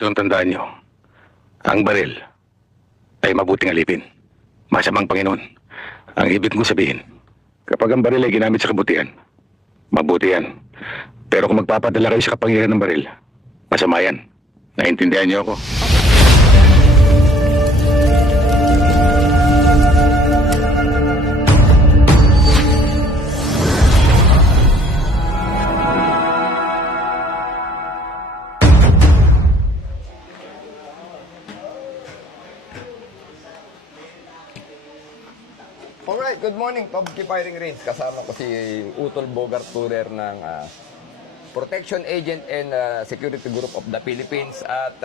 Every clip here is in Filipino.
Doon tandaan nyo, ang baril ay mabuting alipin. Masamang Panginoon. Ang ibig kong sabihin, kapag ang baril ay ginamit sa kabutihan, mabuti yan. Pero kung magpapadala kayo sa kapangyarihan ng baril, masama yan. Naintindihan niyo ako? Alright, good morning, Top Firing Range. Kasama ko si Utol Bogart Turer ng Protection Agent and Security Group of the Philippines. At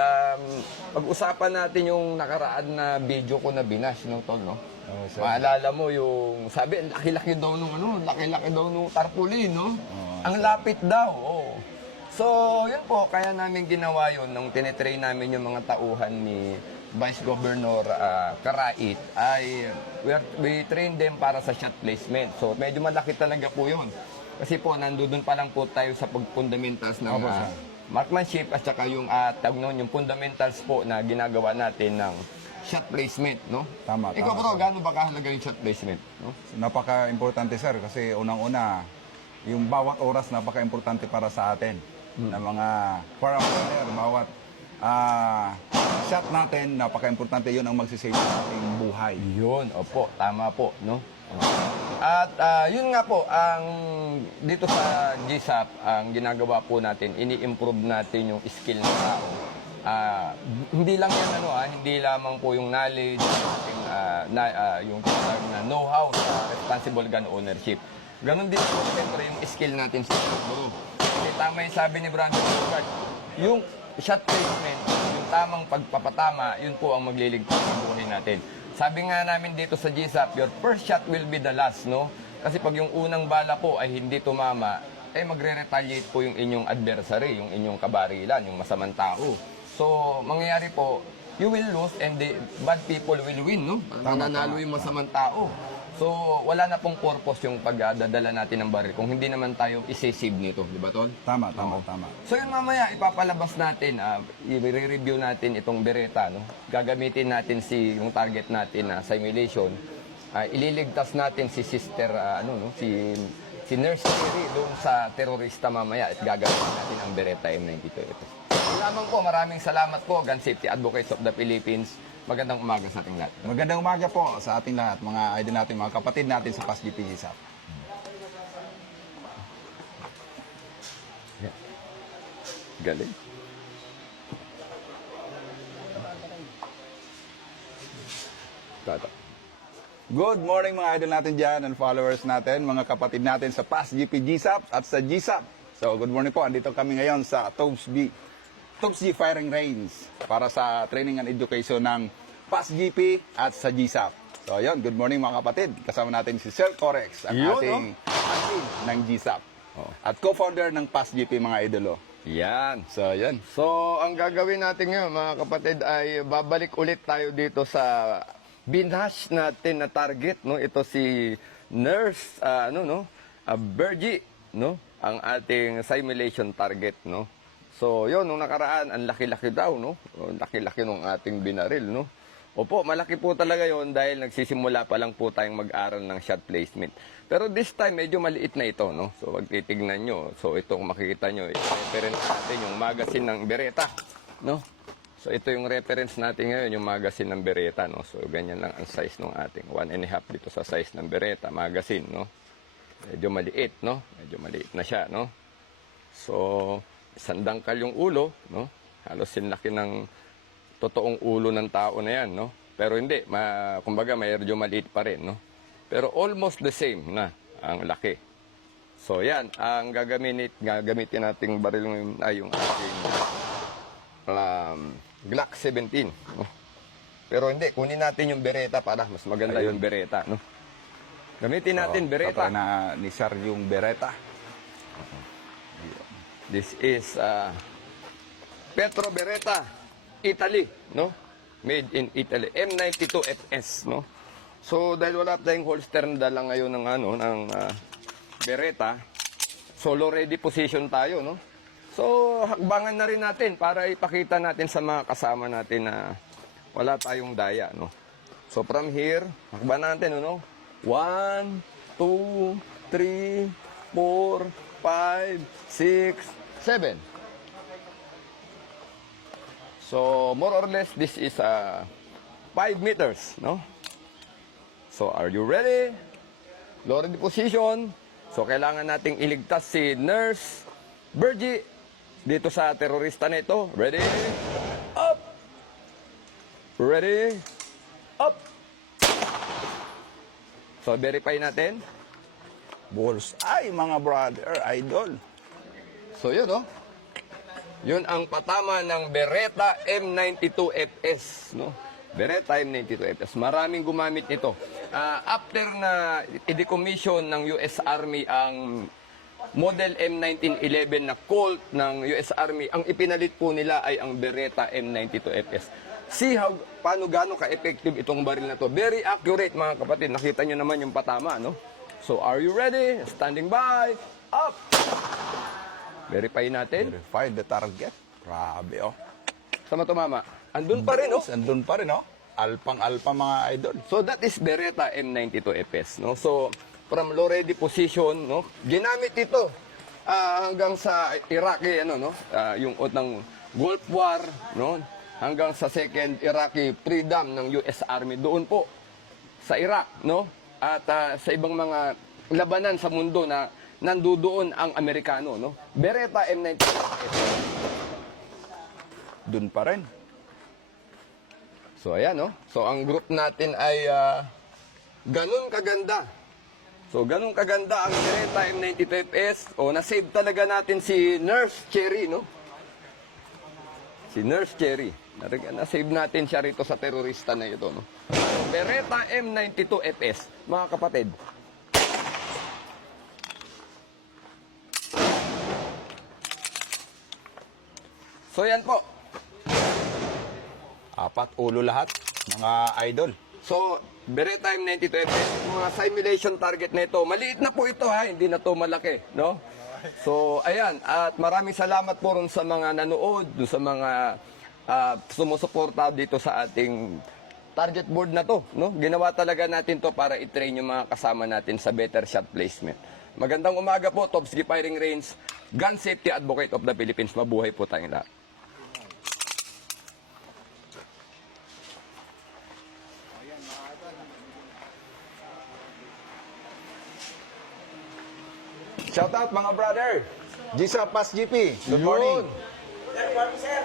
pag-usapan natin yung nakaraan na video ko na binash, no, Tol, no? Maalala mo yung, sabi, ang laki-laki daw nung, laki-laki daw nung tarpaulin, no? Ang lapit daw, oh. So, yun po, kaya namin ginawa yun nung tinetrain namin yung mga tauhan ni Vice Governor Karait ay we train them para sa shot placement. So medyo malaki talaga po yun. Kasi po nandoon pa lang po tayo sa pag-fundamentals ng marksmanship at saka yung yung fundamentals po na ginagawa natin ng shot placement, no? Tama. Ikaw bro, gaano ba kahalaga yung shot placement, no? Napaka-importante sir kasi unang-una yung bawat oras napaka-importante para sa atin na mga firearm owner, bawat shot natin, napaka-importante yun ang magsisave sa ating buhay. Yun, opo, tama po, no? At yun nga po, ang dito sa GSAP, ang ginagawa po natin, ini-improve natin yung skill ng tao. Hindi lang yan, hindi lamang po yung knowledge, yung na know-how sa responsible gun ownership. Ganon din po, siyempre, yung skill natin sa bro. Kasi tama yung sabi ni Brandon Bogart, yung shot placement, yung tamang pagpapatama, yun po ang magliligtas sa buhay natin. Sabi nga namin dito sa GSAP, your first shot will be the last, no? Kasi pag yung unang bala po ay hindi tumama, magre-retaliate po yung inyong adversary, yung inyong kabarilan, yung masamang tao. So, mangyayari po, you will lose and the bad people will win, no? Mananalo yung masamang tao. So, wala na pong purpose yung pagdadala natin ng baril kung hindi naman tayo isi-save nito, di ba, Tol? Tama. So yun mamaya, ipapalabas natin, i-review natin itong Beretta, no? Gagamitin natin yung target natin na simulation. Ililigtas natin si Sister, si Nurse Siri doon sa terorista mamaya at gagamitin natin ang Beretta M92. Yun lamang po, maraming salamat po, Gun Safety Advocates of the Philippines. Magandang umaga sa ating lahat. Magandang umaga po sa ating lahat, mga idol natin, mga kapatid natin sa PASGP GSAP. Galing. Good morning mga idol natin dyan and followers natin, mga kapatid natin sa PASGP GSAP at sa GSAP. So good morning po, andito kami ngayon sa Tops G Firing Range para sa training and education ng PASGP at sa GSAP. So yun, good morning mga kapatid. Kasama natin si Sir Corex, ang ating admin ng GSAP. At co-founder ng PASGP mga idolo. Yan. So yun. So, ang gagawin natin ngayon, mga kapatid, ay babalik ulit tayo dito sa binash natin na target, no? Ito si Nurse, Bergie, no? Ang ating simulation target, no? So, yun, nung nakaraan, ang laki-laki daw, no? Ang laki-laki nung ating binaril, no? Opo, malaki po talaga yon dahil nagsisimula pa lang po tayong mag-aral ng shot placement. Pero this time, medyo maliit na ito, no? So, pag titignan nyo, so itong makikita nyo, reference natin yung magazine ng Beretta, no? So, ito yung reference natin ngayon, yung magazine ng Beretta, no? So, ganyan lang ang size ng ating 1.5 dito sa size ng Beretta magazine, no? Medyo maliit, no? Medyo maliit na siya, no? So, isang dangkal yung ulo, no? Halos sinlaki ng totoong ulo ng tao na yan, no? Pero hindi, kumbaga medyo maliit pa rin, no? Pero almost the same na ang laki. So yan, ang gagamitin nating baril ay yung ating Glock 17, no? Pero hindi, kunin natin yung Beretta para mas maganda yung Beretta, no? Gamitin natin Beretta. Na ni Sir yung Beretta. This is Petro Beretta, Italy, no? Made in Italy. M92 FS, no? So, dahil wala tayong holster na dala ngayon ng Beretta, solo ready position tayo, no? So, hakbangan na rin natin para ipakita natin sa mga kasama natin na wala tayong daya, no? So, from here, hakbangan natin, ano? 1, 2, 3, 4, 5, 6, 7. So, more or less, this is 5 meters, no? So, are you ready? Lower the position. So, kailangan nating iligtas si Nurse Virgie dito sa terorista na ito. Ready? Up! Ready? Up! So, verify natin. Bullseye, mga brother, idol. So, yun, oh. Yun ang patama ng Beretta M92FS, no? Beretta M92FS. Maraming gumamit nito. After na i-decommission ng US Army ang Model M1911 na Colt ng US Army, ang ipinalit po nila ay ang Beretta M92FS. See how, gaano ka-effective itong baril na to. Very accurate, mga kapatid. Nakita nyo naman yung patama, no? So, are you ready? Standing by. Up! Verify natin. Verify the target. Grabe, oh. Sama tumama. Andun pa rin, oh. Andun pa rin, oh. Alpang-alpa, mga idol. So, that is Beretta M92FS, no? So, from low ready position, no? Ginamit ito hanggang sa Iraqi, ano, no? Yung ng Gulf War, no? Hanggang sa Second Iraqi Freedom ng US Army doon po sa Iraq, no? At sa ibang mga labanan sa mundo na nandoon ang Amerikano, no? Beretta M92FS. Dun pa rin. So, ayan, no? So, ang group natin ay ganun kaganda. So, ganun kaganda ang Beretta M92FS. O, nasave talaga natin si Nurse Cherry, no? Si Nurse Cherry. Nasave natin siya rito sa terorista na ito, no? Beretta M92FS, mga kapatid. So, yan po. 4 ulo lahat, mga idol. So, Beretta M92FS, yung mga simulation target na ito, maliit na po ito ha, hindi na to malaki, no? So, ayan, at maraming salamat po rin sa mga nanood, dun sa mga sumusuporta dito sa ating target board na to, no? Ginawa talaga natin to para i-train yung mga kasama natin sa better shot placement. Magandang umaga po, Topsky Firing Range, Gun Safety Advocate of the Philippines. Mabuhay po tayong lahat. Shout out, mga brother. Gisa Pas GP. Good morning. Yun.